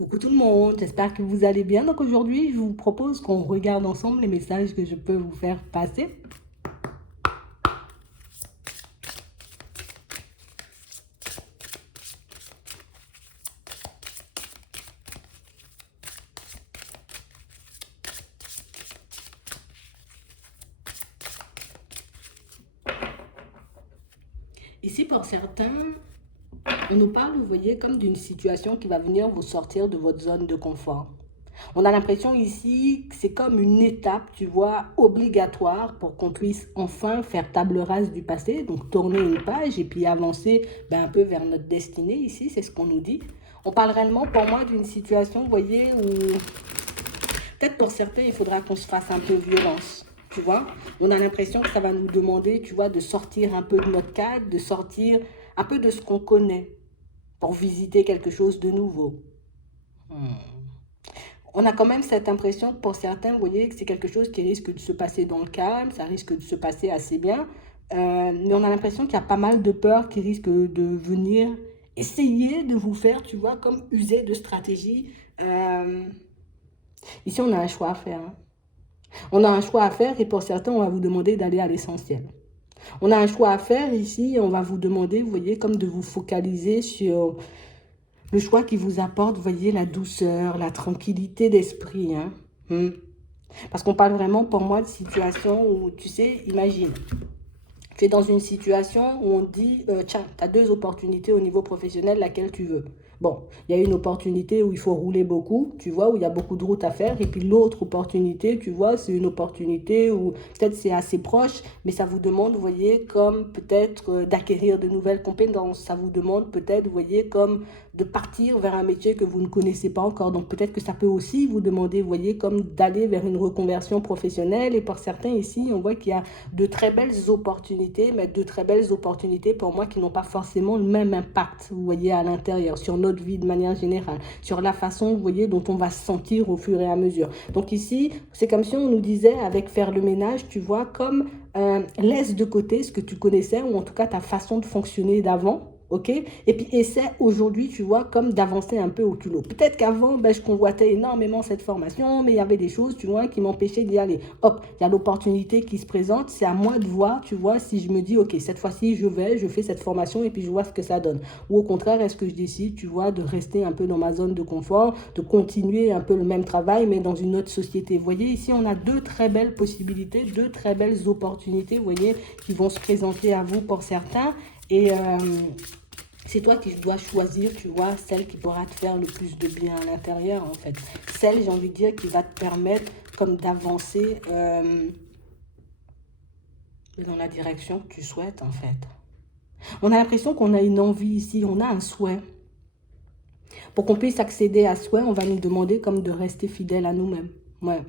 Coucou tout le monde, j'espère que vous allez bien. Donc aujourd'hui, je vous propose qu'on regarde ensemble les messages que je peux vous faire passer. Ici, pour certains, on nous parle, vous voyez, comme d'une situation qui va venir vous sortir de votre zone de confort. On a l'impression ici que c'est comme une étape, tu vois, obligatoire pour qu'on puisse enfin faire table rase du passé, donc tourner une page et puis avancer un peu vers notre destinée ici, c'est ce qu'on nous dit. On parle réellement pour moi d'une situation, vous voyez, où peut-être pour certains, il faudra qu'on se fasse un peu violence. Tu vois, on a l'impression que ça va nous demander, tu vois, de sortir un peu de notre cadre, de sortir un peu de ce qu'on connaît pour visiter quelque chose de nouveau. Hmm. On a quand même cette impression que pour certains, vous voyez, que c'est quelque chose qui risque de se passer dans le calme, ça risque de se passer assez bien. Mais on a l'impression qu'il y a pas mal de peurs qui risquent de venir essayer de vous faire, tu vois, comme user de stratégies. Ici, on a un choix à faire, hein. On a un choix à faire et pour certains, on va vous demander d'aller à l'essentiel. On a un choix à faire ici, on va vous demander, vous voyez, comme de vous focaliser sur le choix qui vous apporte, vous voyez, la douceur, la tranquillité d'esprit, hein. Parce qu'on parle vraiment, pour moi, de situation où, tu sais, imagine, tu es dans une situation où on te dit, tiens, tu as deux opportunités au niveau professionnel, laquelle tu veux. Bon, il y a une opportunité où il faut rouler beaucoup, tu vois, où il y a beaucoup de routes à faire. Et puis l'autre opportunité, tu vois, c'est une opportunité où peut-être c'est assez proche, mais ça vous demande, vous voyez, comme peut-être d'acquérir de nouvelles compétences. Ça vous demande peut-être, vous voyez, comme de partir vers un métier que vous ne connaissez pas encore. Donc peut-être que ça peut aussi vous demander, vous voyez, comme d'aller vers une reconversion professionnelle. Et pour certains ici, on voit qu'il y a de très belles opportunités, mais de très belles opportunités pour moi qui n'ont pas forcément le même impact, vous voyez, à l'intérieur, sur notre vie de manière générale, sur la façon, vous voyez, dont on va se sentir au fur et à mesure. Donc ici, c'est comme si on nous disait, avec faire le ménage, tu vois, comme laisse de côté ce que tu connaissais, ou en tout cas ta façon de fonctionner d'avant. Ok. Et puis essaie aujourd'hui, tu vois, comme d'avancer un peu au culot. Peut-être qu'avant, je convoitais énormément cette formation, mais il y avait des choses, tu vois, qui m'empêchaient d'y aller. Hop, il y a l'opportunité qui se présente. C'est à moi de voir, tu vois, si je me dis, ok, cette fois-ci, je fais cette formation et puis je vois ce que ça donne. Ou au contraire, est-ce que je décide, tu vois, de rester un peu dans ma zone de confort, de continuer un peu le même travail, mais dans une autre société. Vous voyez, ici, on a deux très belles possibilités, deux très belles opportunités, vous voyez, qui vont se présenter à vous pour certains. Et c'est toi qui dois choisir, tu vois, celle qui pourra te faire le plus de bien à l'intérieur, en fait. Celle, j'ai envie de dire, qui va te permettre comme d'avancer dans la direction que tu souhaites, en fait. On a l'impression qu'on a une envie ici, on a un souhait. Pour qu'on puisse accéder à ce souhait, on va nous demander comme de rester fidèle à nous-mêmes. Ouais.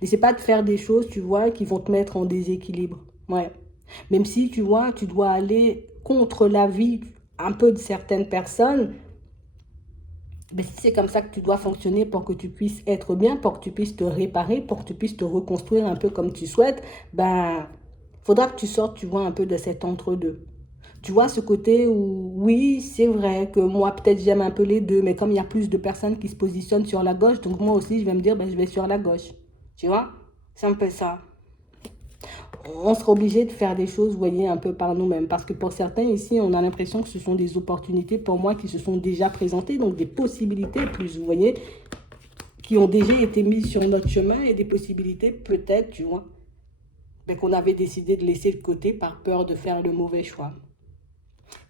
N'essaie pas de faire des choses, tu vois, qui vont te mettre en déséquilibre. Ouais. Même si, tu vois, tu dois aller contre l'avis un peu de certaines personnes, si c'est comme ça que tu dois fonctionner pour que tu puisses être bien, pour que tu puisses te réparer, pour que tu puisses te reconstruire un peu comme tu souhaites, faudra que tu sortes, tu vois, un peu de cet entre-deux. Tu vois, ce côté où, oui, c'est vrai que moi, peut-être j'aime un peu les deux, mais comme il y a plus de personnes qui se positionnent sur la gauche, donc moi aussi, je vais me dire, je vais sur la gauche. Tu vois? C'est un peu ça. On sera obligé de faire des choses, vous voyez, un peu par nous-mêmes. Parce que pour certains ici, on a l'impression que ce sont des opportunités pour moi qui se sont déjà présentées, donc des possibilités plus, vous voyez, qui ont déjà été mises sur notre chemin et des possibilités peut-être, tu vois, qu'on avait décidé de laisser de côté par peur de faire le mauvais choix.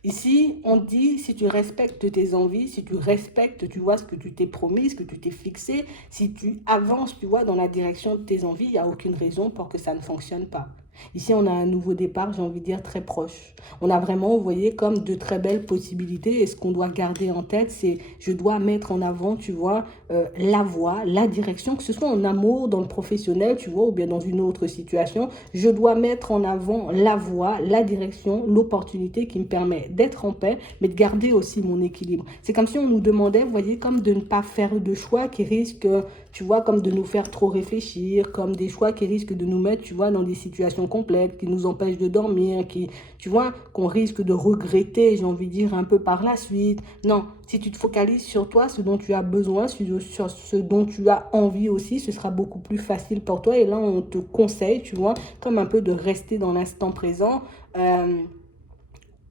Ici, on dit, si tu respectes tes envies, si tu respectes, tu vois, ce que tu t'es promis, ce que tu t'es fixé, si tu avances, tu vois, dans la direction de tes envies, il n'y a aucune raison pour que ça ne fonctionne pas. Ici, on a un nouveau départ, j'ai envie de dire, très proche. On a vraiment, vous voyez, comme de très belles possibilités. Et ce qu'on doit garder en tête, c'est je dois mettre en avant, tu vois, la voie, la direction, que ce soit en amour, dans le professionnel, tu vois, ou bien dans une autre situation. Je dois mettre en avant la voie, la direction, l'opportunité qui me permet d'être en paix, mais de garder aussi mon équilibre. C'est comme si on nous demandait, vous voyez, comme de ne pas faire de choix qui risquent, tu vois, comme de nous faire trop réfléchir, comme des choix qui risquent de nous mettre, tu vois, dans des situations complexes, qui nous empêchent de dormir, qui, tu vois, qu'on risque de regretter, j'ai envie de dire, un peu par la suite. Non, si tu te focalises sur toi, ce dont tu as besoin, sur ce dont tu as envie aussi, ce sera beaucoup plus facile pour toi. Et là, on te conseille, tu vois, comme un peu de rester dans l'instant présent.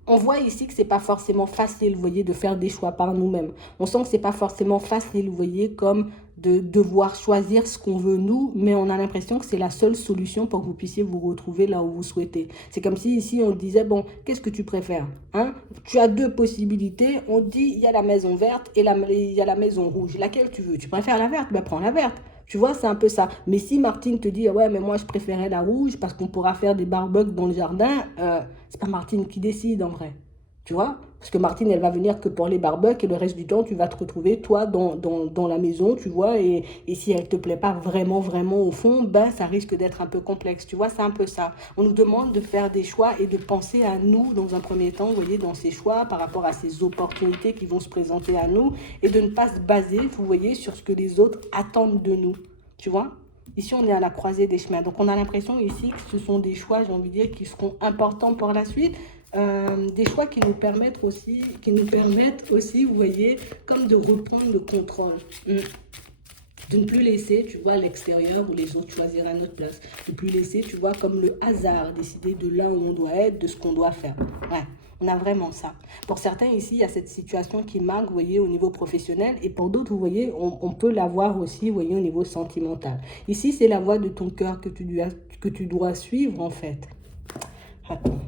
On voit ici que c'est pas forcément facile, vous voyez, de faire des choix par nous-mêmes. On sent que c'est pas forcément facile, vous voyez, comme de devoir choisir ce qu'on veut nous, mais on a l'impression que c'est la seule solution pour que vous puissiez vous retrouver là où vous souhaitez. C'est comme si ici on disait, bon, qu'est-ce que tu préfères, hein? Tu as deux possibilités, on dit, il y a la maison verte et il y a la maison rouge. Laquelle tu veux? Tu préfères la verte? Ben prends la verte. Tu vois, c'est un peu ça. Mais si Martine te dit, ah ouais, mais moi je préférais la rouge parce qu'on pourra faire des barbecues dans le jardin, c'est pas Martine qui décide en vrai. Tu vois? Parce que Martine, elle va venir que pour les barbecues et le reste du temps, tu vas te retrouver, toi, dans la maison, tu vois. Et si elle te plaît pas vraiment, vraiment au fond, ben, ça risque d'être un peu complexe. Tu vois, c'est un peu ça. On nous demande de faire des choix et de penser à nous dans un premier temps, vous voyez, dans ces choix par rapport à ces opportunités qui vont se présenter à nous et de ne pas se baser, vous voyez, sur ce que les autres attendent de nous. Tu vois? Ici, on est à la croisée des chemins. Donc, on a l'impression ici que ce sont des choix, j'ai envie de dire, qui seront importants pour la suite. Des choix qui nous permettent aussi, vous voyez, comme de reprendre le contrôle. De ne plus laisser, tu vois, l'extérieur ou les autres choisir à notre place. De ne plus laisser, tu vois, comme le hasard, décider de là où on doit être, de ce qu'on doit faire. Ouais, on a vraiment ça. Pour certains ici, il y a cette situation qui marque, vous voyez, au niveau professionnel. Et pour d'autres, vous voyez, on peut l'avoir aussi, vous voyez, au niveau sentimental. Ici, c'est la voix de ton cœur que tu dois suivre, en fait. Attends.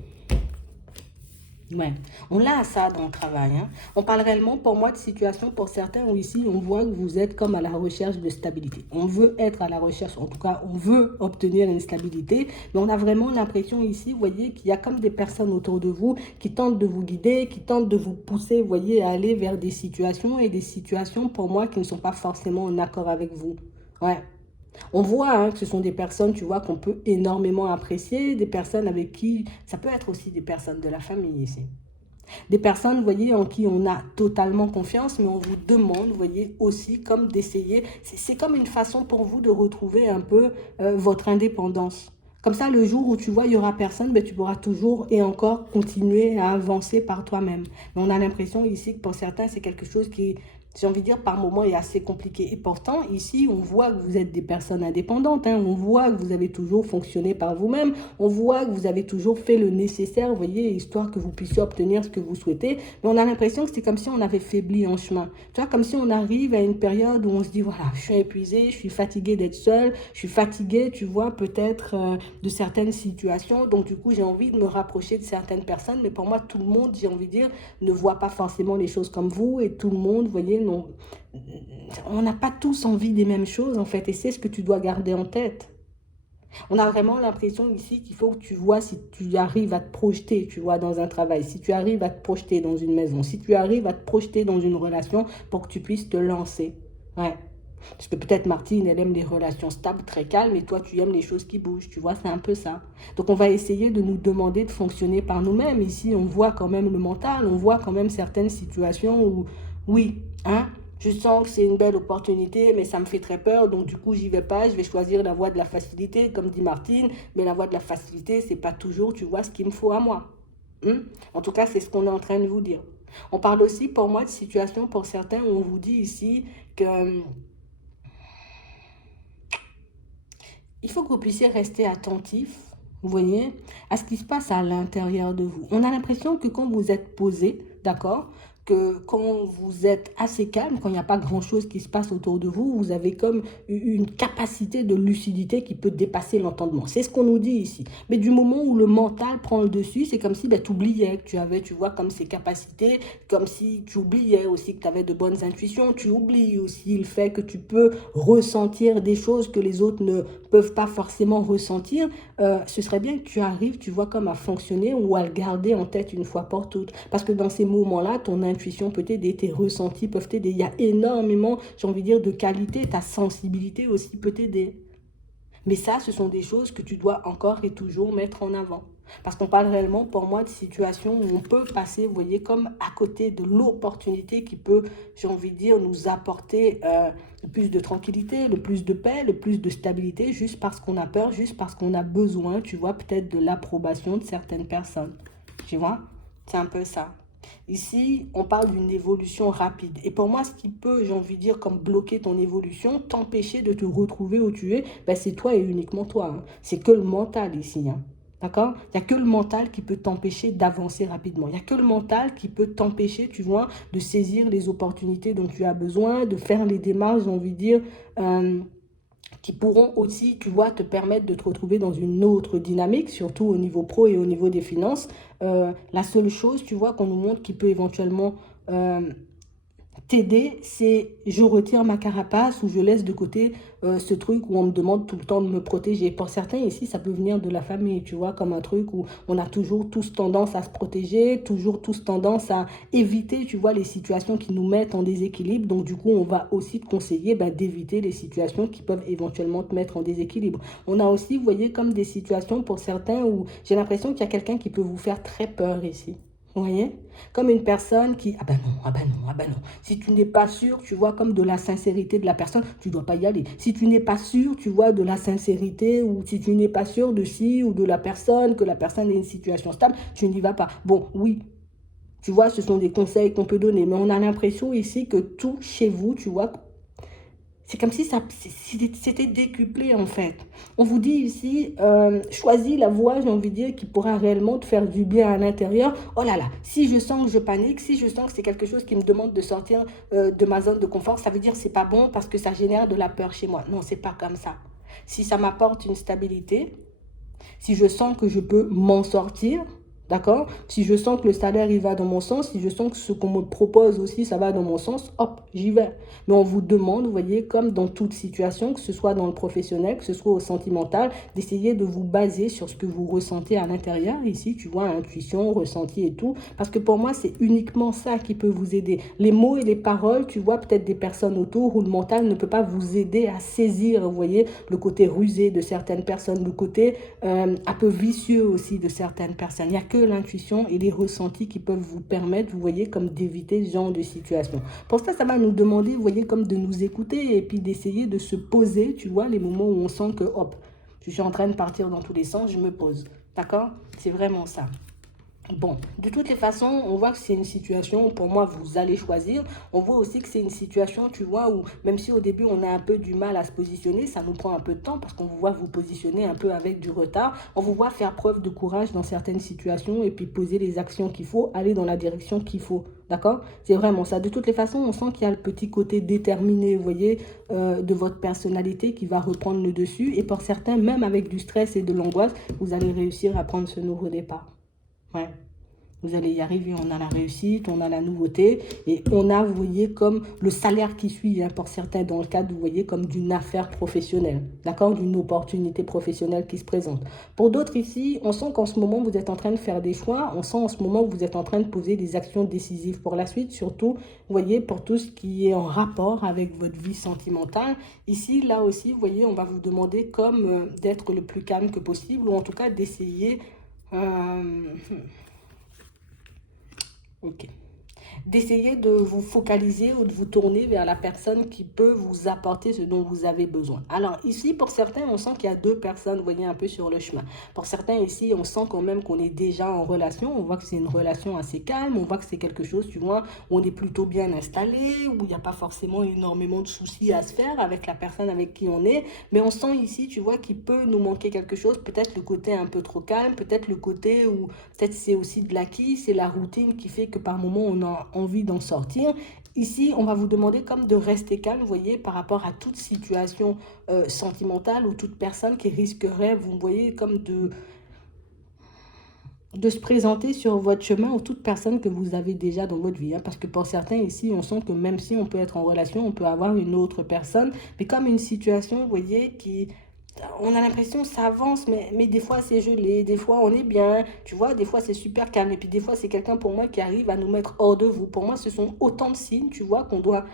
Ouais, on a ça dans le travail, hein. On parle réellement pour moi de situation pour certains où ici on voit que vous êtes comme à la recherche de stabilité. On veut être à la recherche, en tout cas on veut obtenir une stabilité, mais on a vraiment l'impression ici, vous voyez, qu'il y a comme des personnes autour de vous qui tentent de vous guider, qui tentent de vous pousser, vous voyez, à aller vers des situations et des situations pour moi qui ne sont pas forcément en accord avec vous. Ouais. On voit hein, que ce sont des personnes, tu vois, qu'on peut énormément apprécier, des personnes avec qui, ça peut être aussi des personnes de la famille ici. Des personnes, vous voyez, en qui on a totalement confiance, mais on vous demande, vous voyez, aussi comme d'essayer. C'est comme une façon pour vous de retrouver un peu votre indépendance. Comme ça, le jour où tu vois, il n'y aura personne, ben, tu pourras toujours et encore continuer à avancer par toi-même. Mais on a l'impression ici que pour certains, c'est quelque chose qui, j'ai envie de dire, par moment est assez compliqué. Et pourtant, ici, on voit que vous êtes des personnes indépendantes. Hein. On voit que vous avez toujours fonctionné par vous-même. On voit que vous avez toujours fait le nécessaire, vous voyez, histoire que vous puissiez obtenir ce que vous souhaitez. Mais on a l'impression que c'est comme si on avait faibli en chemin. Tu vois, comme si on arrive à une période où on se dit, voilà, je suis épuisé, je suis fatigué d'être seul, je suis fatigué, tu vois, peut-être de certaines situations. Donc, du coup, j'ai envie de me rapprocher de certaines personnes. Mais pour moi, tout le monde, j'ai envie de dire, ne voit pas forcément les choses comme vous. Et tout le monde, vous voyez, non, on n'a pas tous envie des mêmes choses, en fait. Et c'est ce que tu dois garder en tête. On a vraiment l'impression ici qu'il faut que tu vois si tu arrives à te projeter, tu vois, dans un travail, si tu arrives à te projeter dans une maison, si tu arrives à te projeter dans une relation pour que tu puisses te lancer. Ouais. Parce que peut-être Martine, elle aime les relations stables, très calmes, et toi, tu aimes les choses qui bougent, tu vois, c'est un peu ça. Donc, on va essayer de nous demander de fonctionner par nous-mêmes. Ici, on voit quand même le mental, on voit quand même certaines situations où, oui, hein, je sens que c'est une belle opportunité, mais ça me fait très peur, donc du coup, j'y vais pas, je vais choisir la voie de la facilité, comme dit Martine, mais la voie de la facilité, c'est pas toujours, tu vois, ce qu'il me faut à moi. En tout cas, c'est ce qu'on est en train de vous dire. On parle aussi, pour moi, de situations pour certains où on vous dit ici que il faut que vous puissiez rester attentif, vous voyez, à ce qui se passe à l'intérieur de vous. On a l'impression que quand vous êtes posé, d'accord, que quand vous êtes assez calme, quand il n'y a pas grand-chose qui se passe autour de vous, vous avez comme une capacité de lucidité qui peut dépasser l'entendement. C'est ce qu'on nous dit ici. Mais du moment où le mental prend le dessus, c'est comme si ben, tu oubliais que tu avais, tu vois, comme ces capacités, comme si tu oubliais aussi que tu avais de bonnes intuitions, tu oublies aussi le fait que tu peux ressentir des choses que les autres ne peuvent pas forcément ressentir. Ce serait bien que tu arrives, tu vois, comme à fonctionner ou à le garder en tête une fois pour toutes. Parce que dans ces moments-là, ton intuition peut t'aider, tes ressentis peuvent t'aider. Il y a énormément, j'ai envie de dire, de qualité. Ta sensibilité aussi peut t'aider. Mais ça, ce sont des choses que tu dois encore et toujours mettre en avant. Parce qu'on parle réellement, pour moi, de situations où on peut passer, vous voyez, comme à côté de l'opportunité qui peut, j'ai envie de dire, nous apporter le plus de tranquillité, le plus de paix, le plus de stabilité, juste parce qu'on a peur, juste parce qu'on a besoin, tu vois, peut-être de l'approbation de certaines personnes. Tu vois, c'est un peu ça. Ici, on parle d'une évolution rapide. Et pour moi, ce qui peut, j'ai envie de dire, comme bloquer ton évolution, t'empêcher de te retrouver où tu es, ben c'est toi et uniquement toi, hein. C'est que le mental ici, hein. D'accord? Il n'y a que le mental qui peut t'empêcher d'avancer rapidement. Il n'y a que le mental qui peut t'empêcher, tu vois, de saisir les opportunités dont tu as besoin, de faire les démarches, j'ai envie de dire, euh, qui pourront aussi, tu vois, te permettre de te retrouver dans une autre dynamique, surtout au niveau pro et au niveau des finances. La seule chose, tu vois, qu'on nous montre qui peut éventuellement euh, t'aider, c'est je retire ma carapace ou je laisse de côté ce truc où on me demande tout le temps de me protéger. Pour certains ici, ça peut venir de la famille, tu vois, comme un truc où on a toujours tous tendance à se protéger, toujours tous tendance à éviter, tu vois, les situations qui nous mettent en déséquilibre. Donc du coup, on va aussi te conseiller d'éviter les situations qui peuvent éventuellement te mettre en déséquilibre. On a aussi, vous voyez, comme des situations pour certains où j'ai l'impression qu'il y a quelqu'un qui peut vous faire très peur ici. Vous voyez? Comme une personne qui, ah ben non, ah ben non, ah ben non. Si tu n'es pas sûr, tu vois, comme de la sincérité de la personne, tu ne dois pas y aller. Si tu n'es pas sûr, tu vois, de la sincérité, ou si tu n'es pas sûr de si ou de la personne, que la personne ait une situation stable, tu n'y vas pas. Bon, oui, tu vois, ce sont des conseils qu'on peut donner, mais on a l'impression ici que tout chez vous, tu vois, c'est comme si ça c'était décuplé en fait. On vous dit ici, choisis la voie, j'ai envie de dire, qui pourra réellement te faire du bien à l'intérieur. Oh là là, si je sens que je panique, si je sens que c'est quelque chose qui me demande de sortir de ma zone de confort, ça veut dire que c'est pas bon parce que ça génère de la peur chez moi. Non, c'est pas comme ça. Si ça m'apporte une stabilité, si je sens que je peux m'en sortir, d'accord? Si je sens que le salaire, il va dans mon sens, si je sens que ce qu'on me propose aussi, ça va dans mon sens, hop, j'y vais. Mais on vous demande, vous voyez, comme dans toute situation, que ce soit dans le professionnel, que ce soit au sentimental, d'essayer de vous baser sur ce que vous ressentez à l'intérieur. Ici, tu vois, intuition, ressenti et tout. Parce que pour moi, c'est uniquement ça qui peut vous aider. Les mots et les paroles, tu vois, peut-être des personnes autour où le mental ne peut pas vous aider à saisir, vous voyez, le côté rusé de certaines personnes, le côté un peu vicieux aussi de certaines personnes. Il n'y a que l'intuition et les ressentis qui peuvent vous permettre, vous voyez, comme d'éviter ce genre de situation. Pour ça, ça va nous demander, vous voyez, comme de nous écouter et puis d'essayer de se poser, tu vois, les moments où on sent que, hop, je suis en train de partir dans tous les sens, je me pose. D'accord? C'est vraiment ça. Bon, de toutes les façons, on voit que c'est une situation, pour moi, vous allez choisir. On voit aussi que c'est une situation, tu vois, où même si au début, on a un peu du mal à se positionner, ça nous prend un peu de temps parce qu'on vous voit vous positionner un peu avec du retard. On vous voit faire preuve de courage dans certaines situations et puis poser les actions qu'il faut, aller dans la direction qu'il faut. D'accord? C'est vraiment ça. De toutes les façons, on sent qu'il y a le petit côté déterminé, vous voyez, de votre personnalité qui va reprendre le dessus. Et pour certains, même avec du stress et de l'angoisse, vous allez réussir à prendre ce nouveau départ. Ouais. Vous allez y arriver, on a la réussite, on a la nouveauté et on a, vous voyez, comme le salaire qui suit, hein, pour certains dans le cadre, vous voyez, comme d'une affaire professionnelle, d'accord, d'une opportunité professionnelle qui se présente. Pour d'autres ici, on sent qu'en ce moment, vous êtes en train de faire des choix, on sent en ce moment que vous êtes en train de poser des actions décisives pour la suite, surtout, vous voyez, pour tout ce qui est en rapport avec votre vie sentimentale. Ici, là aussi, vous voyez, on va vous demander comme d'être le plus calme que possible ou en tout cas d'essayer... Ok. D'essayer de vous focaliser ou de vous tourner vers la personne qui peut vous apporter ce dont vous avez besoin. Alors ici, pour certains, on sent qu'il y a deux personnes, vous voyez, un peu sur le chemin. Pour certains ici, on sent quand même qu'on est déjà en relation. On voit que c'est une relation assez calme. On voit que c'est quelque chose, tu vois, où on est plutôt bien installé, où il n'y a pas forcément énormément de soucis à se faire avec la personne avec qui on est. Mais on sent ici, tu vois, qu'il peut nous manquer quelque chose. Peut-être le côté un peu trop calme, peut-être le côté où peut-être c'est aussi de l'acquis, c'est la routine qui fait que par moment on a envie d'en sortir. Ici, on va vous demander comme de rester calme, vous voyez, par rapport à toute situation sentimentale ou toute personne qui risquerait, vous voyez, comme de se présenter sur votre chemin ou toute personne que vous avez déjà dans votre vie. Hein, parce que pour certains ici, on sent que même si on peut être en relation, on peut avoir une autre personne, mais comme une situation, vous voyez, qui on a l'impression que ça avance, mais des fois c'est gelé, des fois on est bien, tu vois, des fois c'est super calme, et puis des fois c'est quelqu'un pour moi qui arrive à nous mettre hors de vous. Pour moi, ce sont autant de signes, tu vois, qu'on doit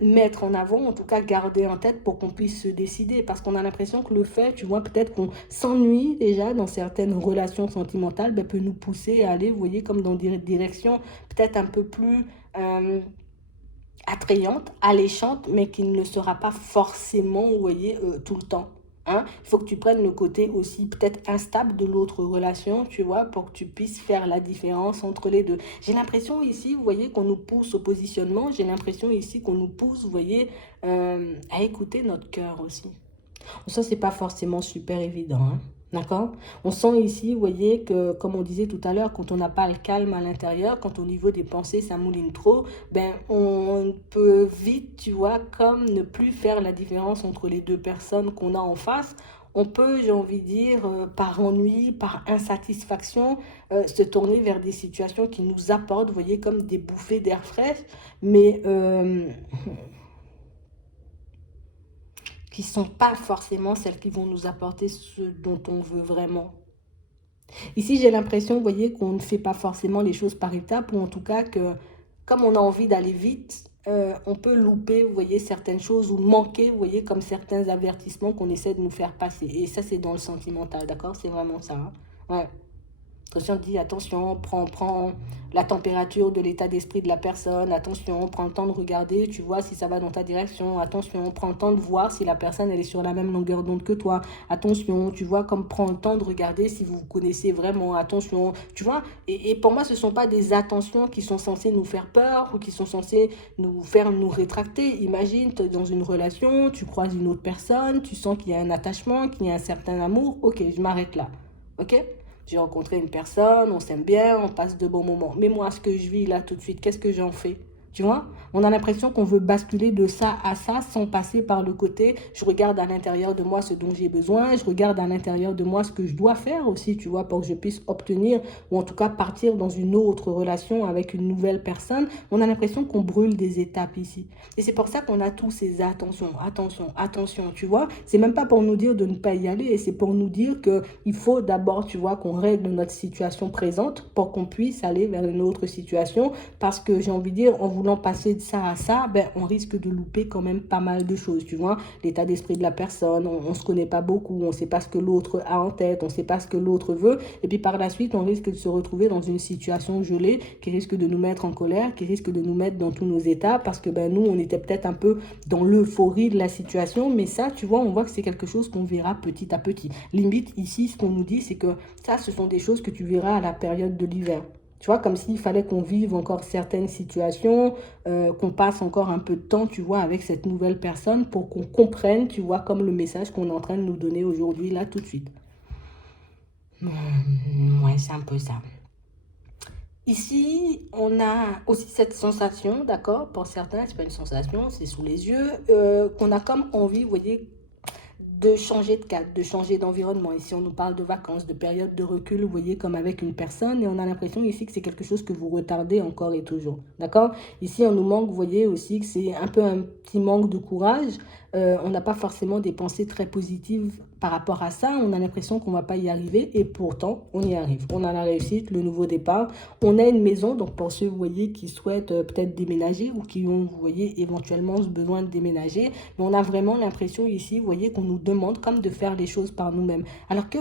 mettre en avant, en tout cas garder en tête pour qu'on puisse se décider, parce qu'on a l'impression que le fait, tu vois, peut-être qu'on s'ennuie déjà dans certaines relations sentimentales, ben, peut nous pousser à aller, vous voyez, comme dans des directions peut-être un peu plus... attrayante, alléchante, mais qui ne le sera pas forcément, vous voyez, tout le temps. Hein? Il faut que tu prennes le côté aussi peut-être instable de l'autre relation, tu vois, pour que tu puisses faire la différence entre les deux. J'ai l'impression ici, vous voyez, qu'on nous pousse au positionnement. J'ai l'impression ici qu'on nous pousse, vous voyez, à écouter notre cœur aussi. Ça, c'est pas forcément super évident, hein. D'accord? On sent ici, vous voyez, que, comme on disait tout à l'heure, quand on n'a pas le calme à l'intérieur, quand au niveau des pensées, ça mouline trop, ben, on peut vite, tu vois, comme ne plus faire la différence entre les deux personnes qu'on a en face. On peut, j'ai envie de dire, par ennui, par insatisfaction, se tourner vers des situations qui nous apportent, vous voyez, comme des bouffées d'air frais, mais qui ne sont pas forcément celles qui vont nous apporter ce dont on veut vraiment. Ici, j'ai l'impression, vous voyez, qu'on ne fait pas forcément les choses par étapes, ou en tout cas que, comme on a envie d'aller vite, on peut louper, vous voyez, certaines choses, ou manquer, vous voyez, comme certains avertissements qu'on essaie de nous faire passer. Et ça, c'est dans le sentimental, d'accord? C'est vraiment ça, hein. Ouais. Attention, dit attention, prends la température de l'état d'esprit de la personne, attention, prends le temps de regarder, tu vois si ça va dans ta direction, attention, prends le temps de voir si la personne elle est sur la même longueur d'onde que toi, attention, tu vois, comme prends le temps de regarder si vous vous connaissez vraiment, attention, tu vois, et pour moi ce ne sont pas des attentions qui sont censées nous faire peur ou qui sont censées nous faire nous rétracter. Imagine, tu es dans une relation, tu croises une autre personne, tu sens qu'il y a un attachement, qu'il y a un certain amour, ok, je m'arrête là, ok? J'ai rencontré une personne, on s'aime bien, on passe de bons moments. Mais moi, ce que je vis là tout de suite, qu'est-ce que j'en fais? Tu vois? On a l'impression qu'on veut basculer de ça à ça sans passer par le côté. Je regarde à l'intérieur de moi ce dont j'ai besoin. Je regarde à l'intérieur de moi ce que je dois faire aussi, tu vois, pour que je puisse obtenir ou en tout cas partir dans une autre relation avec une nouvelle personne. On a l'impression qu'on brûle des étapes ici. Et c'est pour ça qu'on a tous ces attention, attention, attention, tu vois. C'est même pas pour nous dire de ne pas y aller, c'est pour nous dire qu'il faut d'abord, tu vois, qu'on règle notre situation présente pour qu'on puisse aller vers une autre situation. Parce que j'ai envie de dire, en voulant passer de ça à ça, ben, on risque de louper quand même pas mal de choses, tu vois. L'état d'esprit de la personne, on se connaît pas beaucoup, on sait pas ce que l'autre a en tête, on sait pas ce que l'autre veut. Et puis par la suite, on risque de se retrouver dans une situation gelée qui risque de nous mettre en colère, qui risque de nous mettre dans tous nos états parce que ben, nous, on était peut-être un peu dans l'euphorie de la situation. Mais ça, tu vois, on voit que c'est quelque chose qu'on verra petit à petit. Limite, ici, ce qu'on nous dit, c'est que ça, ce sont des choses que tu verras à la période de l'hiver. Tu vois, comme s'il fallait qu'on vive encore certaines situations, qu'on passe encore un peu de temps, tu vois, avec cette nouvelle personne pour qu'on comprenne, tu vois, comme le message qu'on est en train de nous donner aujourd'hui, là, tout de suite. Ouais, c'est un peu ça. Ici, on a aussi cette sensation, d'accord, pour certains, c'est pas une sensation, c'est sous les yeux, qu'on a comme envie, vous voyez, de changer de cadre, de changer d'environnement. Ici, on nous parle de vacances, de période de recul, vous voyez, comme avec une personne, et on a l'impression ici que c'est quelque chose que vous retardez encore et toujours. D'accord? Ici, on nous manque, vous voyez aussi que c'est un peu un petit manque de courage. On n'a pas forcément des pensées très positives par rapport à ça. On a l'impression qu'on ne va pas y arriver, et pourtant, on y arrive. On a la réussite, le nouveau départ. On a une maison, donc pour ceux, vous voyez, qui souhaitent peut-être déménager ou qui ont, vous voyez, éventuellement ce besoin de déménager, mais on a vraiment l'impression ici, vous voyez, qu'on nous demande comme de faire les choses par nous-mêmes. Alors que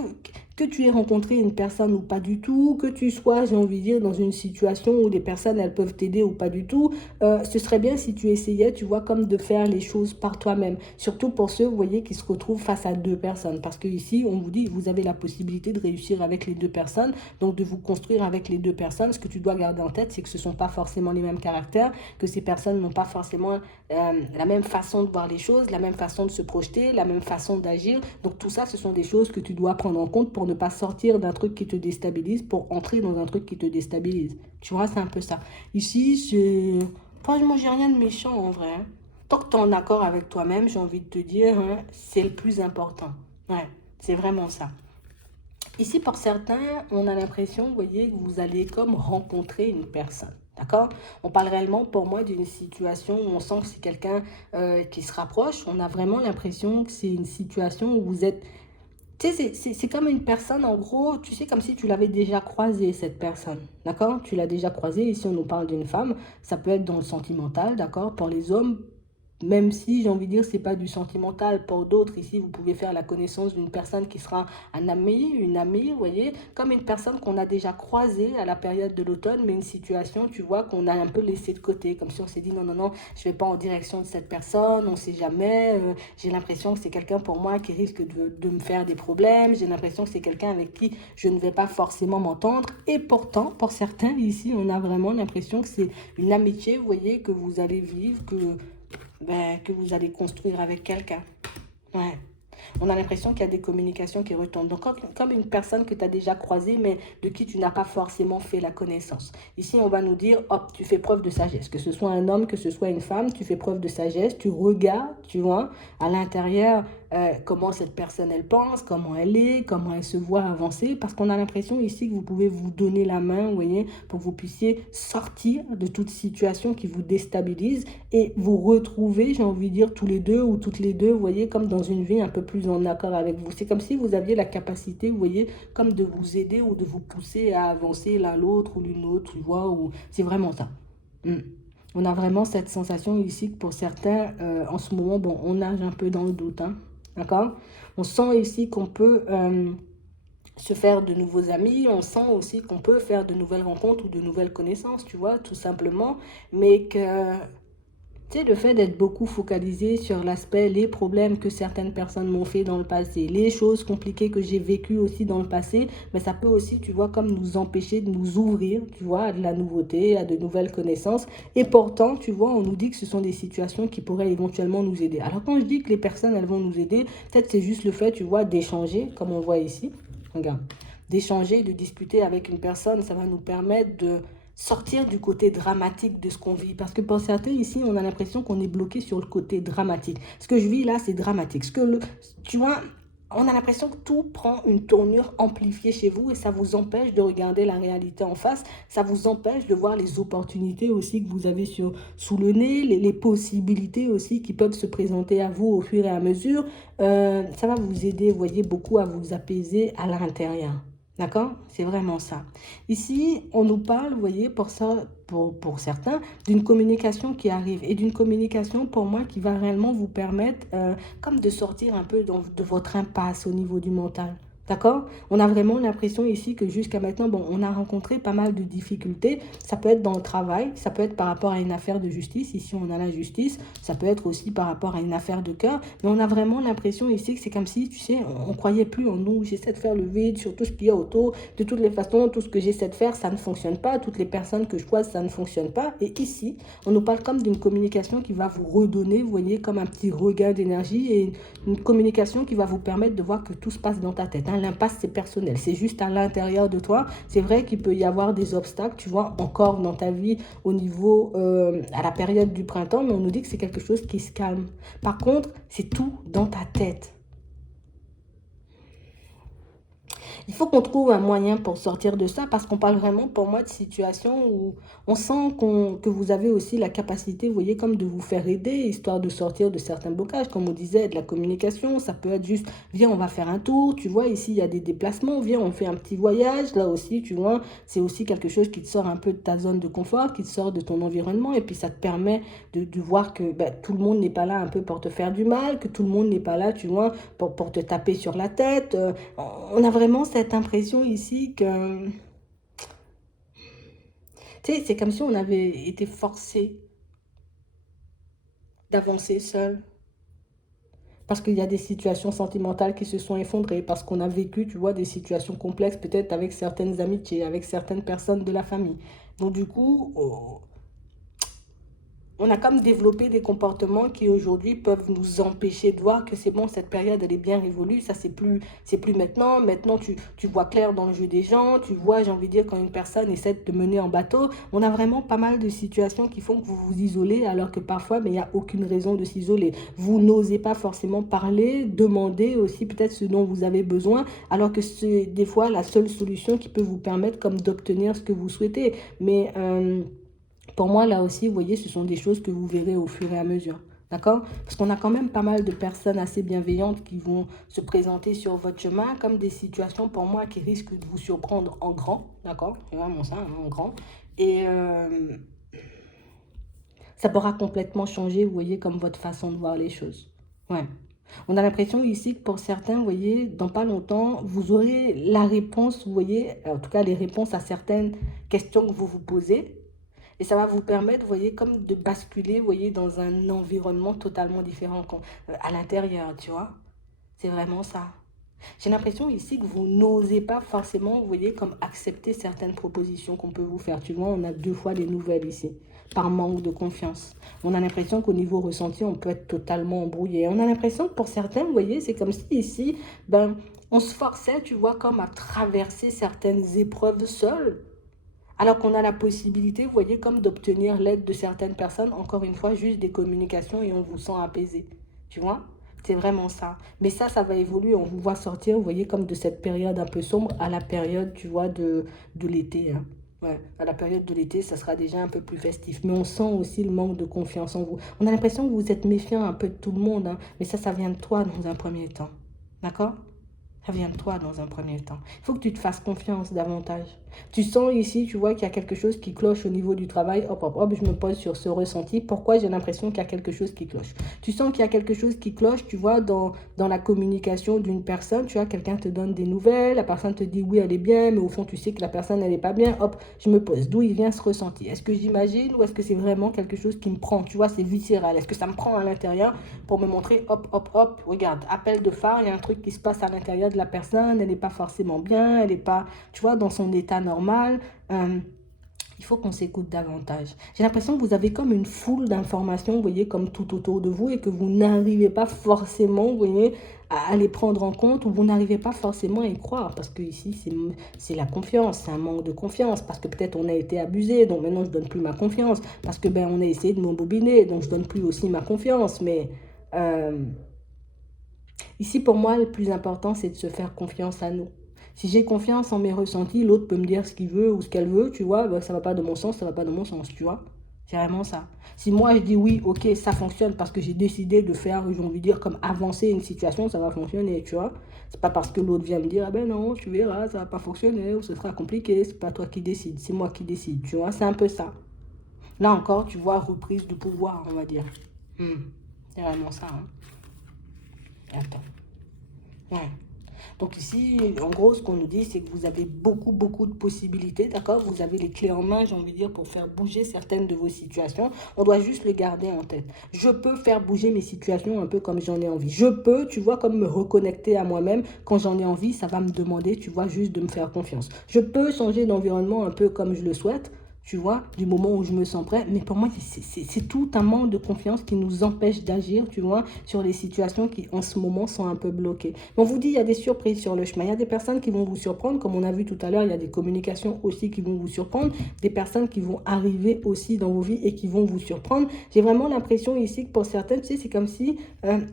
tu aies rencontré une personne ou pas du tout, que tu sois, j'ai envie de dire, dans une situation où les personnes, elles peuvent t'aider ou pas du tout, ce serait bien si tu essayais, tu vois, comme de faire les choses par toi-même. Surtout pour ceux, vous voyez, qui se retrouvent face à deux personnes. Parce que ici, on vous dit, vous avez la possibilité de réussir avec les deux personnes, donc de vous construire avec les deux personnes. Ce que tu dois garder en tête, c'est que ce ne sont pas forcément les mêmes caractères, que ces personnes n'ont pas forcément la même façon de voir les choses, la même façon de se projeter, la même façon d'agir. Donc tout ça, ce sont des choses que tu dois prendre en compte pour ne pas sortir d'un truc qui te déstabilise, pour entrer dans un truc qui te déstabilise. Tu vois, c'est un peu ça. Ici, c'est... Franchement, j'ai rien de méchant en vrai, hein. Tant que tu es en accord avec toi-même, j'ai envie de te dire, hein, c'est le plus important. Ouais, c'est vraiment ça. Ici, pour certains, on a l'impression, vous voyez, que vous allez comme rencontrer une personne. D'accord? On parle réellement pour moi d'une situation où on sent que c'est quelqu'un qui se rapproche. On a vraiment l'impression que c'est une situation où vous êtes... Tu sais, c'est comme une personne, en gros, tu sais, comme si tu l'avais déjà croisée, cette personne. D'accord? Tu l'as déjà croisée. Ici, on nous parle d'une femme. Ça peut être dans le sentimental, d'accord? Pour les hommes, même si, j'ai envie de dire, c'est pas du sentimental. Pour d'autres, ici, vous pouvez faire la connaissance d'une personne qui sera un ami, une amie, vous voyez, comme une personne qu'on a déjà croisée à la période de l'automne, mais une situation, tu vois, qu'on a un peu laissée de côté, comme si on s'est dit, non, non, non, je vais pas en direction de cette personne, on sait jamais, j'ai l'impression que c'est quelqu'un pour moi qui risque de me faire des problèmes, j'ai l'impression que c'est quelqu'un avec qui je ne vais pas forcément m'entendre, et pourtant, pour certains, ici, on a vraiment l'impression que c'est une amitié, vous voyez, que vous allez vivre, que vous allez construire avec quelqu'un. Ouais. On a l'impression qu'il y a des communications qui retombent. Donc, comme une personne que tu as déjà croisée, mais de qui tu n'as pas forcément fait la connaissance. Ici, on va nous dire, hop, tu fais preuve de sagesse. Que ce soit un homme, que ce soit une femme, tu fais preuve de sagesse. Tu regardes, tu vois, à l'intérieur, comment cette personne, elle pense, comment elle est, comment elle se voit avancer. Parce qu'on a l'impression ici que vous pouvez vous donner la main, vous voyez, pour que vous puissiez sortir de toute situation qui vous déstabilise et vous retrouver, j'ai envie de dire, tous les deux ou toutes les deux, vous voyez, comme dans une vie un peu plus en accord avec vous. C'est comme si vous aviez la capacité, vous voyez, comme de vous aider ou de vous pousser à avancer l'un l'autre ou l'une l'autre, tu vois, ou c'est vraiment ça. Mm. On a vraiment cette sensation ici que pour certains, en ce moment, bon, on nage un peu dans le doute, hein, d'accord? On sent ici qu'on peut se faire de nouveaux amis, on sent aussi qu'on peut faire de nouvelles rencontres ou de nouvelles connaissances, tu vois, tout simplement, mais que tu sais, le fait d'être beaucoup focalisé sur l'aspect, les problèmes que certaines personnes m'ont fait dans le passé, les choses compliquées que j'ai vécues aussi dans le passé, mais ça peut aussi, tu vois, comme nous empêcher de nous ouvrir, tu vois, à de la nouveauté, à de nouvelles connaissances. Et pourtant, tu vois, on nous dit que ce sont des situations qui pourraient éventuellement nous aider. Alors quand je dis que les personnes, elles vont nous aider, peut-être c'est juste le fait, tu vois, d'échanger, comme on voit ici. Regarde, d'échanger, de discuter avec une personne, ça va nous permettre de sortir du côté dramatique de ce qu'on vit. Parce que pour certains, ici, on a l'impression qu'on est bloqué sur le côté dramatique. Ce que je vis là, c'est dramatique. Tu vois, on a l'impression que tout prend une tournure amplifiée chez vous et ça vous empêche de regarder la réalité en face. Ça vous empêche de voir les opportunités aussi que vous avez sous le nez, les possibilités aussi qui peuvent se présenter à vous au fur et à mesure. Ça va vous aider, vous voyez, beaucoup à vous apaiser à l'intérieur. D'accord? C'est vraiment ça. Ici, on nous parle, vous voyez, pour ça, pour certains, d'une communication qui arrive et d'une communication pour moi qui va réellement vous permettre comme de sortir un peu de votre impasse au niveau du mental. D'accord? On a vraiment l'impression ici que jusqu'à maintenant, bon, on a rencontré pas mal de difficultés. Ça peut être dans le travail, ça peut être par rapport à une affaire de justice. Ici, on a la justice. Ça peut être aussi par rapport à une affaire de cœur. Mais on a vraiment l'impression ici que c'est comme si, tu sais, on ne croyait plus en nous. J'essaie de faire le vide sur tout ce qu'il y a autour. De toutes les façons, tout ce que j'essaie de faire, ça ne fonctionne pas. Toutes les personnes que je croise, ça ne fonctionne pas. Et ici, on nous parle comme d'une communication qui va vous redonner, vous voyez, comme un petit regain d'énergie et une communication qui va vous permettre de voir que tout se passe dans ta tête. Hein. L'impasse, c'est personnel. C'est juste à l'intérieur de toi. C'est vrai qu'il peut y avoir des obstacles, tu vois, encore dans ta vie au niveau, à la période du printemps, mais on nous dit que c'est quelque chose qui se calme. Par contre, c'est tout dans ta tête. Il faut qu'on trouve un moyen pour sortir de ça parce qu'on parle vraiment pour moi de situation où on sent que vous avez aussi la capacité, vous voyez, comme de vous faire aider, histoire de sortir de certains blocages, comme on disait, de la communication. Ça peut être juste, viens, on va faire un tour, tu vois, ici, il y a des déplacements, viens, on fait un petit voyage. Là aussi, tu vois, c'est aussi quelque chose qui te sort un peu de ta zone de confort, qui te sort de ton environnement et puis ça te permet de voir que ben, tout le monde n'est pas là un peu pour te faire du mal, que tout le monde n'est pas là, tu vois, pour te taper sur la tête. On a vraiment cette impression ici que, tu sais, c'est comme si on avait été forcé d'avancer seul. Parce qu'il y a des situations sentimentales qui se sont effondrées, parce qu'on a vécu, tu vois, des situations complexes, peut-être avec certaines amitiés, avec certaines personnes de la famille. Donc du coup, on a comme développé des comportements qui aujourd'hui peuvent nous empêcher de voir que c'est bon, cette période elle est bien révolue, ça c'est plus maintenant. Maintenant tu vois clair dans le jeu des gens, tu vois, j'ai envie de dire, quand une personne essaie de te mener en bateau, on a vraiment pas mal de situations qui font que vous vous isolez alors que parfois, mais il n'y a aucune raison de s'isoler. Vous n'osez pas forcément parler, demander aussi peut-être ce dont vous avez besoin, alors que c'est des fois la seule solution qui peut vous permettre comme d'obtenir ce que vous souhaitez. Mais Pour moi, là aussi, vous voyez, ce sont des choses que vous verrez au fur et à mesure. D'accord? Parce qu'on a quand même pas mal de personnes assez bienveillantes qui vont se présenter sur votre chemin comme des situations pour moi qui risquent de vous surprendre en grand. D'accord? C'est vraiment ça, hein, en grand. Et ça pourra complètement changer, vous voyez, comme votre façon de voir les choses. Ouais. On a l'impression ici que pour certains, vous voyez, dans pas longtemps, vous aurez la réponse, vous voyez, en tout cas les réponses à certaines questions que vous vous posez. Et ça va vous permettre, vous voyez, comme de basculer, vous voyez, dans un environnement totalement différent à l'intérieur, tu vois. C'est vraiment ça. J'ai l'impression ici que vous n'osez pas forcément, vous voyez, comme accepter certaines propositions qu'on peut vous faire. Tu vois, on a deux fois les nouvelles ici, par manque de confiance. On a l'impression qu'au niveau ressenti, on peut être totalement embrouillé. On a l'impression que pour certains, vous voyez, c'est comme si ici, ben, on se forçait, tu vois, comme à traverser certaines épreuves seules. Alors qu'on a la possibilité, vous voyez, comme d'obtenir l'aide de certaines personnes, encore une fois, juste des communications et on vous sent apaisé. Tu vois? C'est vraiment ça. Mais ça va évoluer. On vous voit sortir, vous voyez, comme de cette période un peu sombre à la période, tu vois, de l'été. Hein. Ouais, à la période de l'été, ça sera déjà un peu plus festif. Mais on sent aussi le manque de confiance en vous. On a l'impression que vous êtes méfiant un peu de tout le monde. Hein, mais ça vient de toi dans un premier temps. D'accord? Ça vient de toi dans un premier temps. Il faut que tu te fasses confiance davantage. Tu sens ici, tu vois qu'il y a quelque chose qui cloche au niveau du travail. Hop, hop, hop, je me pose sur ce ressenti. Pourquoi j'ai l'impression qu'il y a quelque chose qui cloche? Tu sens qu'il y a quelque chose qui cloche, tu vois, dans la communication d'une personne. Tu vois, quelqu'un te donne des nouvelles, la personne te dit oui, elle est bien, mais au fond, tu sais que la personne, elle n'est pas bien. Hop, je me pose. D'où il vient ce ressenti? Est-ce que j'imagine ou est-ce que c'est vraiment quelque chose qui me prend? Tu vois, c'est viscéral. Est-ce que ça me prend à l'intérieur pour me montrer, hop, hop, hop, regarde, appel de phare, il y a un truc qui se passe à l'intérieur de la personne, elle n'est pas forcément bien, elle n'est pas, tu vois, dans son état normal. Il faut qu'on s'écoute davantage. J'ai l'impression que vous avez comme une foule d'informations, vous voyez, comme tout autour de vous et que vous n'arrivez pas forcément, vous voyez, à les prendre en compte ou vous n'arrivez pas forcément à y croire parce que ici, c'est la confiance, c'est un manque de confiance parce que peut-être on a été abusé, donc maintenant je donne plus ma confiance parce que ben on a essayé de m'embobiner, donc je donne plus aussi ma confiance, mais ici, pour moi, le plus important, c'est de se faire confiance à nous. Si j'ai confiance en mes ressentis, l'autre peut me dire ce qu'il veut ou ce qu'elle veut, tu vois, ben, ça va pas de mon sens, ça va pas de mon sens, tu vois. C'est vraiment ça. Si moi je dis oui, ok, ça fonctionne parce que j'ai décidé de faire, j'ai envie de dire, comme avancer une situation, ça va fonctionner, tu vois. C'est pas parce que l'autre vient me dire, ah ben non, tu verras, ça va pas fonctionner ou ce sera compliqué, c'est pas toi qui décide, c'est moi qui décide, tu vois, c'est un peu ça. Là encore, tu vois, reprise de pouvoir, on va dire. C'est vraiment ça, hein. Attends. Ouais. Donc ici, en gros, ce qu'on nous dit, c'est que vous avez beaucoup, beaucoup de possibilités, d'accord? Vous avez les clés en main, j'ai envie de dire, pour faire bouger certaines de vos situations. On doit juste le garder en tête. Je peux faire bouger mes situations un peu comme j'en ai envie. Je peux, tu vois, comme me reconnecter à moi-même. Quand j'en ai envie, ça va me demander, tu vois, juste de me faire confiance. Je peux changer d'environnement un peu comme je le souhaite, tu vois, du moment où je me sens prêt. Mais pour moi, c'est tout un manque de confiance qui nous empêche d'agir, tu vois, sur les situations qui, en ce moment, sont un peu bloquées. Mais on vous dit, il y a des surprises sur le chemin. Il y a des personnes qui vont vous surprendre. Comme on a vu tout à l'heure, il y a des communications aussi qui vont vous surprendre. Des personnes qui vont arriver aussi dans vos vies et qui vont vous surprendre. J'ai vraiment l'impression ici que pour certaines, tu sais, c'est comme si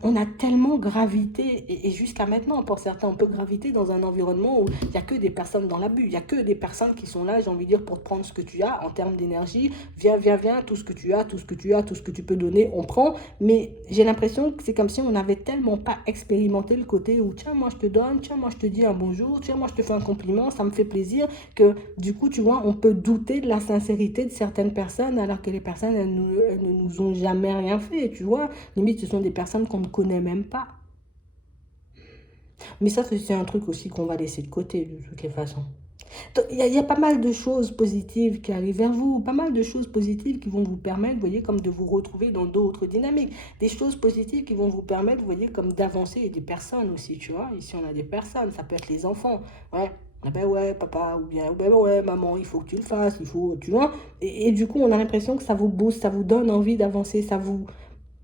on a tellement gravité. Et jusqu'à maintenant, pour certains, on peut graviter dans un environnement où il n'y a que des personnes dans l'abus. Il n'y a que des personnes qui sont là, j'ai envie de dire, pour te prendre ce que tu as en termes d'énergie. Viens, viens, viens, tout ce que tu as, tout ce que tu as, tout ce que tu peux donner, on prend. Mais j'ai l'impression que c'est comme si on n'avait tellement pas expérimenté le côté où tiens, moi je te donne, tiens, moi je te dis un bonjour, tiens, moi je te fais un compliment, ça me fait plaisir, que du coup, tu vois, on peut douter de la sincérité de certaines personnes alors que les personnes, elles ne nous ont jamais rien fait, tu vois. Limite, ce sont des personnes qu'on ne connaît même pas. Mais ça, c'est un truc aussi qu'on va laisser de côté de toutes les façons. Il y a pas mal de choses positives qui arrivent vers vous, pas mal de choses positives qui vont vous permettre, vous voyez, comme de vous retrouver dans d'autres dynamiques. Des choses positives qui vont vous permettre, vous voyez, comme d'avancer et des personnes aussi, tu vois. Ici, on a des personnes, ça peut être les enfants. Ouais, ah ben ouais, papa, ou bien ben ouais, maman, il faut que tu le fasses, il faut, tu vois. Et du coup, on a l'impression que ça vous booste, ça vous donne envie d'avancer, ça vous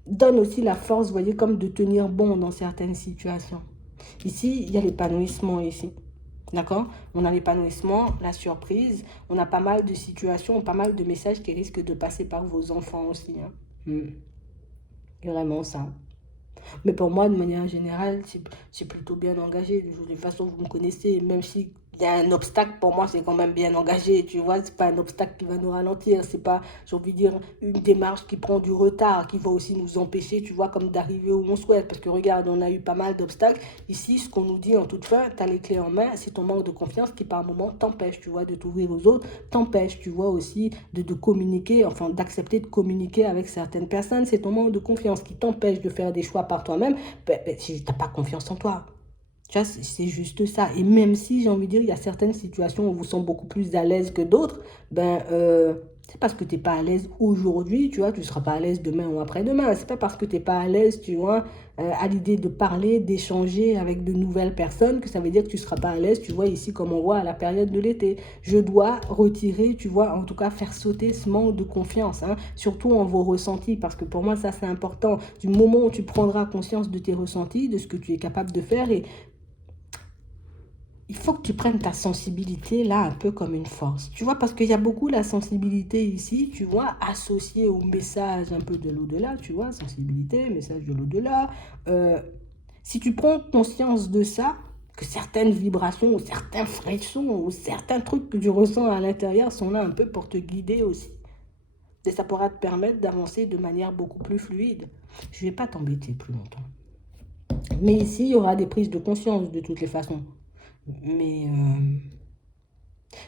donne aussi la force, vous voyez, comme de tenir bon dans certaines situations. Ici, il y a l'épanouissement ici. D'accord? On a l'épanouissement, la surprise. On a pas mal de situations, pas mal de messages qui risquent de passer par vos enfants aussi. Hein. Vraiment ça. Mais pour moi, de manière générale, c'est plutôt bien engagé. De toute façon, vous me connaissez, même s'il y a un obstacle, pour moi, c'est quand même bien engagé, tu vois. C'est pas un obstacle qui va nous ralentir. C'est pas, j'ai envie de dire, une démarche qui prend du retard, qui va aussi nous empêcher, tu vois, comme d'arriver où on souhaite. Parce que regarde, on a eu pas mal d'obstacles. Ici, ce qu'on nous dit en toute fin, tu as les clés en main, c'est ton manque de confiance qui, par moment, t'empêche, tu vois, de t'ouvrir aux autres, t'empêche, tu vois, aussi de communiquer, enfin, d'accepter de communiquer avec certaines personnes. C'est ton manque de confiance qui t'empêche de faire des choix par toi-même. Si tu n'as pas confiance en toi. Tu vois, c'est juste ça. Et même si, j'ai envie de dire, il y a certaines situations où vous sentez beaucoup plus à l'aise que d'autres, c'est parce que tu n'es pas à l'aise aujourd'hui, tu vois, tu ne seras pas à l'aise demain ou après-demain. C'est pas parce que tu n'es pas à l'aise, tu vois, à l'idée de parler, d'échanger avec de nouvelles personnes, que ça veut dire que tu ne seras pas à l'aise, tu vois, ici, comme on voit à la période de l'été. Je dois retirer, tu vois, en tout cas, faire sauter ce manque de confiance, hein, surtout en vos ressentis, parce que pour moi, ça, c'est important. Du moment où tu prendras conscience de tes ressentis, de ce que tu es capable de faire, et il faut que tu prennes ta sensibilité là un peu comme une force. Tu vois, parce qu'il y a beaucoup la sensibilité ici, tu vois, associée au message un peu de l'au-delà, tu vois, sensibilité, message de l'au-delà. Si tu prends conscience de ça, que certaines vibrations ou certains frissons ou certains trucs que tu ressens à l'intérieur sont là un peu pour te guider aussi. Et ça pourra te permettre d'avancer de manière beaucoup plus fluide. Je ne vais pas t'embêter plus longtemps. Mais ici, il y aura des prises de conscience de toutes les façons. Mais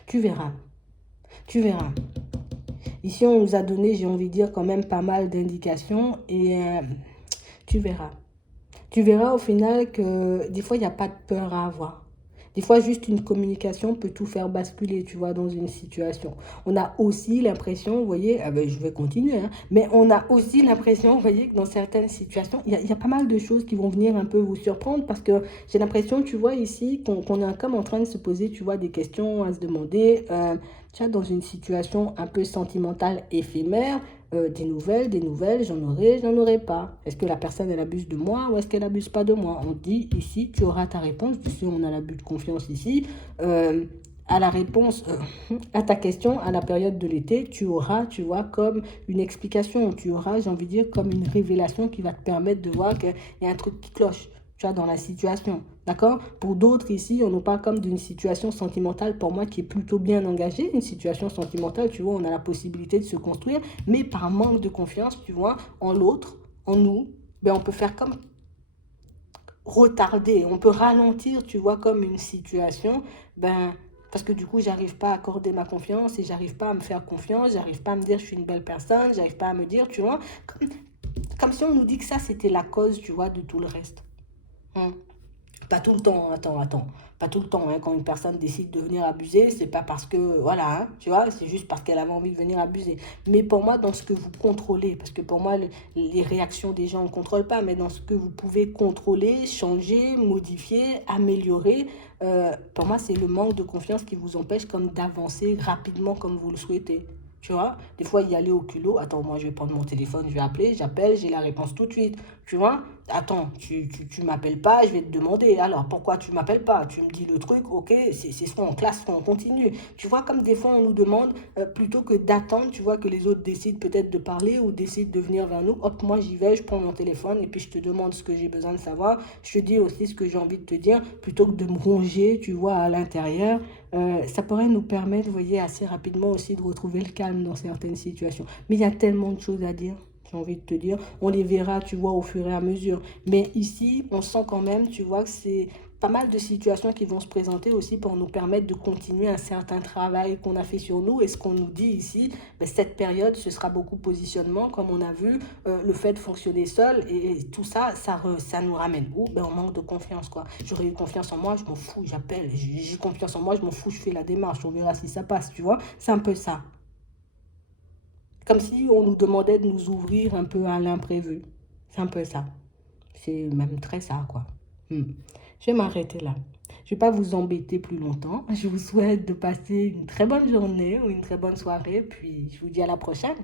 tu verras, tu verras. Ici, on nous a donné, j'ai envie de dire, quand même pas mal d'indications et tu verras. Tu verras au final que des fois, il n'y a pas de peur à avoir. Des fois, juste une communication peut tout faire basculer, tu vois, dans une situation. On a aussi l'impression, vous voyez, ah ben, je vais continuer, hein, mais on a aussi l'impression, vous voyez, que dans certaines situations, il y a pas mal de choses qui vont venir un peu vous surprendre parce que j'ai l'impression, tu vois, ici, qu'on est comme en train de se poser, tu vois, des questions, à se demander, tu vois, dans une situation un peu sentimentale, éphémère, des nouvelles, j'en aurai pas. Est-ce que la personne, elle abuse de moi ou est-ce qu'elle abuse pas de moi? On dit ici, tu auras ta réponse. Tu sais, on a l'abus de confiance ici. À la réponse à ta question, à la période de l'été, tu auras, tu vois, comme une explication. Tu auras, j'ai envie de dire, comme une révélation qui va te permettre de voir qu'il y a un truc qui cloche, tu vois, dans la situation. D'accord? Pour d'autres ici, on nous parle comme d'une situation sentimentale, pour moi, qui est plutôt bien engagée. Une situation sentimentale, tu vois, on a la possibilité de se construire, mais par manque de confiance, tu vois, en l'autre, en nous, on peut faire comme retarder, on peut ralentir, tu vois, comme une situation, parce que du coup, j'arrive pas à accorder ma confiance et j'arrive pas à me faire confiance, j'arrive pas à me dire je suis une belle personne, j'arrive pas à me dire, tu vois, comme si on nous dit que ça, c'était la cause, tu vois, de tout le reste. Hum. Pas tout le temps, attends. Pas tout le temps, hein. Quand une personne décide de venir abuser, c'est pas parce que, voilà, hein, tu vois, c'est juste parce qu'elle avait envie de venir abuser. Mais pour moi, dans ce que vous contrôlez, parce que pour moi, les réactions des gens, on ne contrôle pas, mais dans ce que vous pouvez contrôler, changer, modifier, améliorer, pour moi, c'est le manque de confiance qui vous empêche comme d'avancer rapidement comme vous le souhaitez. Tu vois, des fois, y aller au culot. Attends, moi, je vais prendre mon téléphone, je vais appeler, j'appelle, j'ai la réponse tout de suite. Tu vois, attends, tu m'appelles pas, je vais te demander. Alors, pourquoi tu m'appelles pas? Tu me dis le truc, ok, c'est soit en classe, soit on continue. Tu vois, comme des fois, on nous demande, plutôt que d'attendre, tu vois, que les autres décident peut-être de parler ou décident de venir vers nous. Hop, moi, j'y vais, je prends mon téléphone et puis je te demande ce que j'ai besoin de savoir. Je te dis aussi ce que j'ai envie de te dire, plutôt que de me ronger, tu vois, à l'intérieur. Ça pourrait nous permettre, vous voyez, assez rapidement aussi de retrouver le calme dans certaines situations. Mais il y a tellement de choses à dire, j'ai envie de te dire. On les verra, tu vois, au fur et à mesure. Mais ici, on sent quand même, tu vois, que c'est pas mal de situations qui vont se présenter aussi pour nous permettre de continuer un certain travail qu'on a fait sur nous. Et ce qu'on nous dit ici, cette période, ce sera beaucoup positionnement, comme on a vu, le fait de fonctionner seul. Et tout ça, ça nous ramène où? On manque de confiance, quoi. J'aurais eu confiance en moi, je m'en fous, j'appelle. J'ai confiance en moi, je m'en fous, je fais la démarche. On verra si ça passe, tu vois. C'est un peu ça. Comme si on nous demandait de nous ouvrir un peu à l'imprévu. C'est un peu ça. C'est même très ça, quoi. Je vais m'arrêter là. Je ne vais pas vous embêter plus longtemps. Je vous souhaite de passer une très bonne journée ou une très bonne soirée. Puis je vous dis à la prochaine.